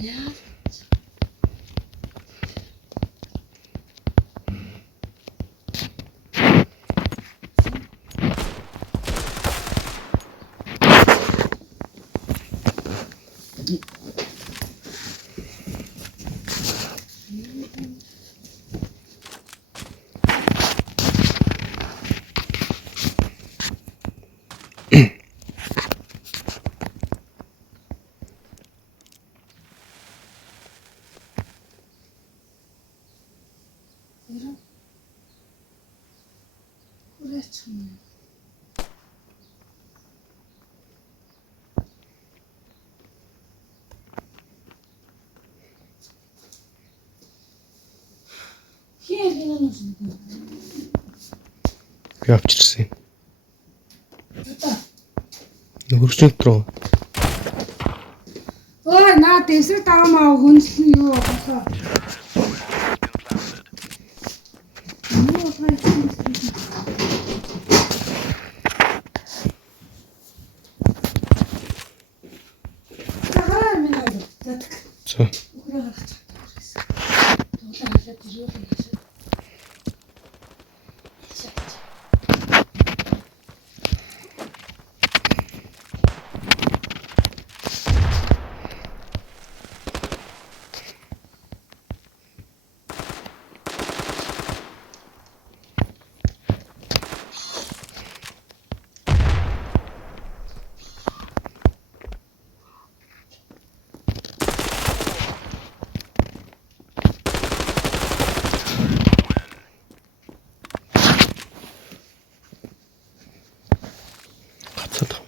Ya. Yürü. Buraya çıkmıyor. Yerine nasıl gidiyor? Yapçırsın. Tuta. Yürüsün tro. Ôi, na tí sẽ tao màu hơn nhiều sao? Mua phải không? Kahar mı oldu? Zaten. So. Oraya kaçacak. Doğru da duruyor. Katsa tamam.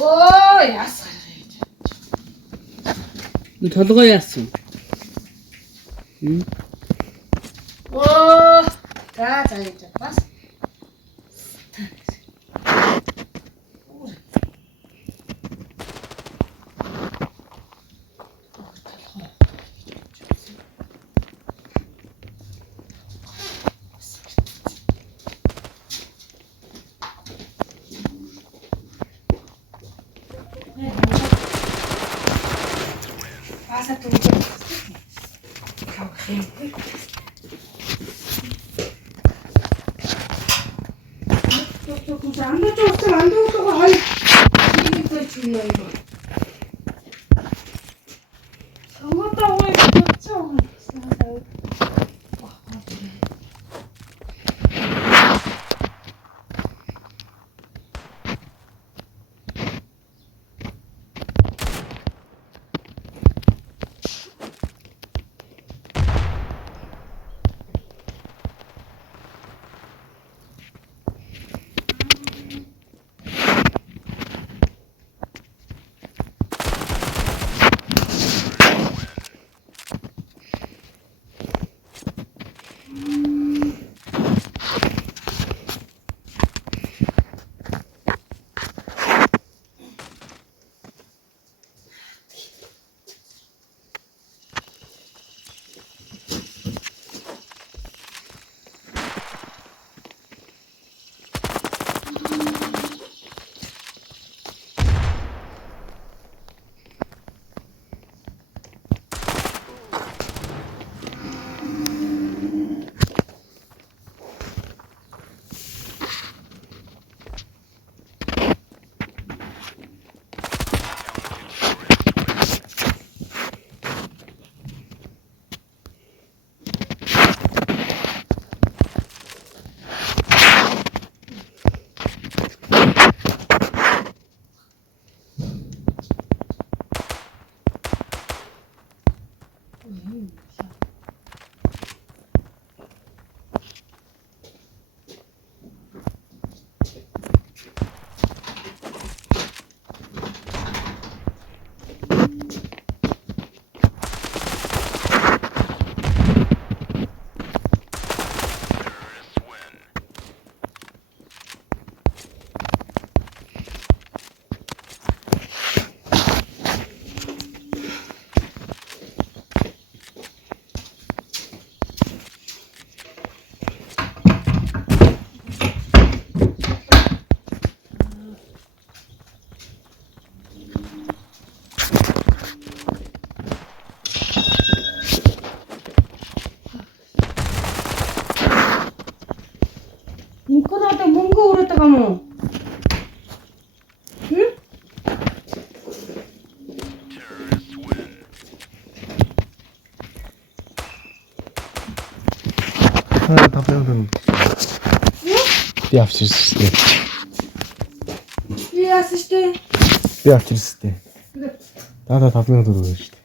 Ôi, asıl. Tadı koyarsın. Hı? Oh, 가자 이제 봤어. Passa tudo. 안 줬어, 안 줬어. 아이, 이게 중요 이거. 정말 왜 그렇죠? Da pełno. Yapacağız işte. Biraz işte. Yapacağız işte. Da pełno duruyor işte.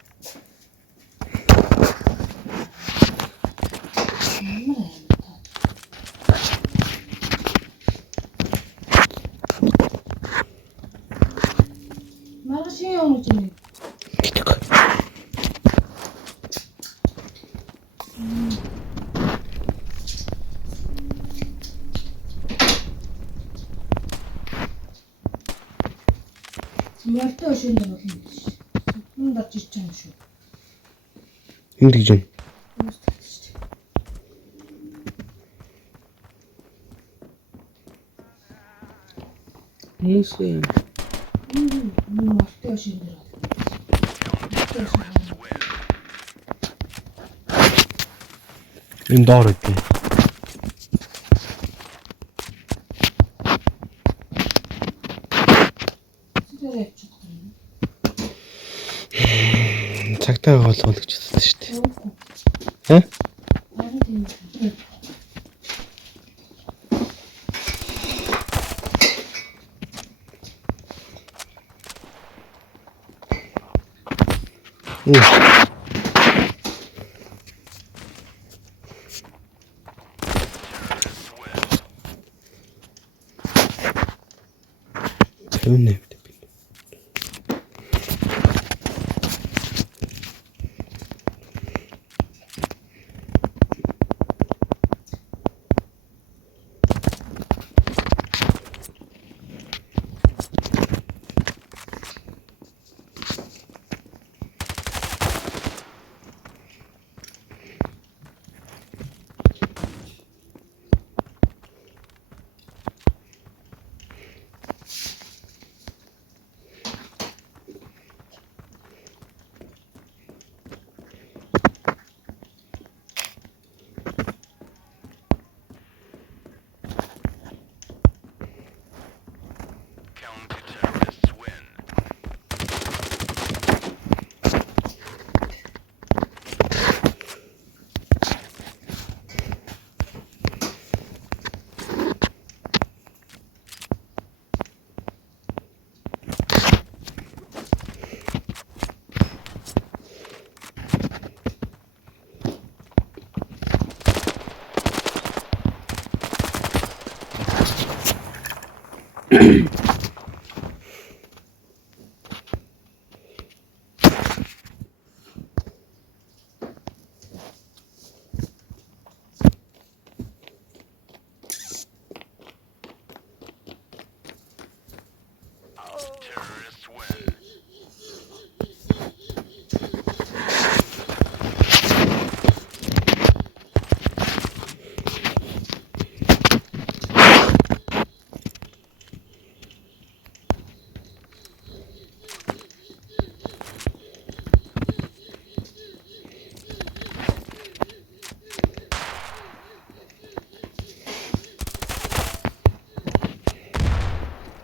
Bana şey olmuş şimdi. Gittik. Smart'ta o şimdi bakayım. Bunu da çizeceğim şu. Ne diyeceksin? Nasıl işte. Neyse. Bunu Mart'ta o şimdi. Mart'ta o şimdi. Beni doğru etti. Sigara yapacak. Çaktan kaldı oldukça işte. Soğuk mu? He? Abi değil. Evet. Pełno ne?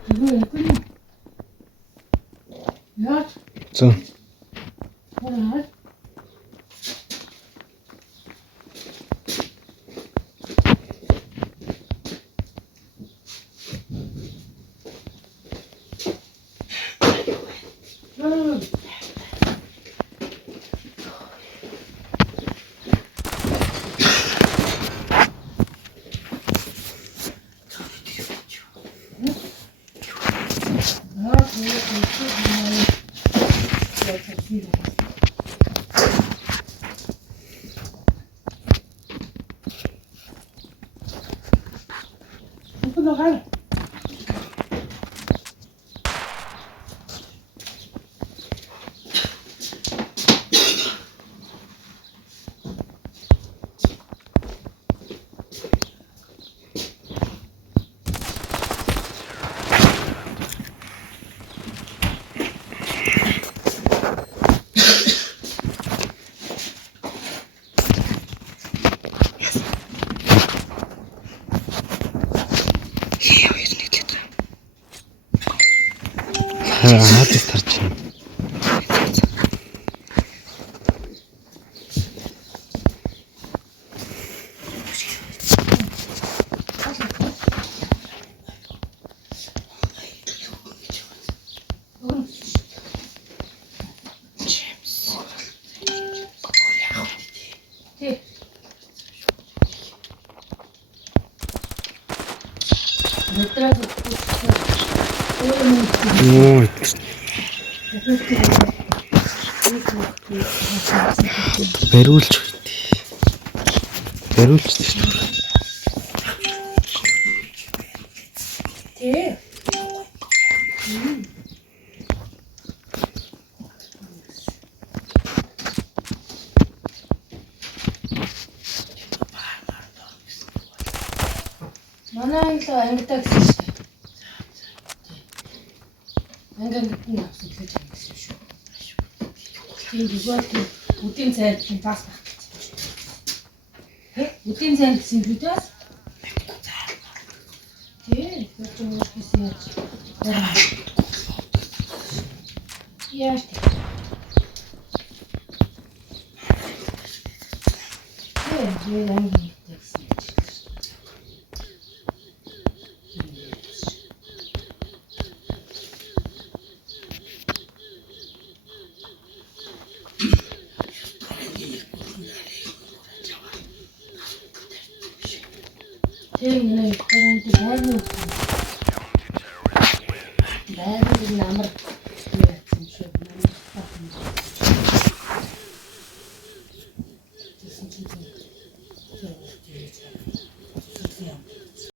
Sigara yakın mı? Yat. Co? Bana. Bunu kal. Бариулж байд. Бариулж тийм. Тэ. Манай л ангидаа гэсэн шүү дээ. Ангид нь авсан гэж ангисан шүү. Тийм зүгээр тийм үдийн цайд тийм бас баг гэсэн. Хэ? Үдийн цайд гэсэн юу дээ? Тийм, тэр чинь юу гэсэн яаж? Яаш. Тийм, ангид гэсэн. Тийм нэ.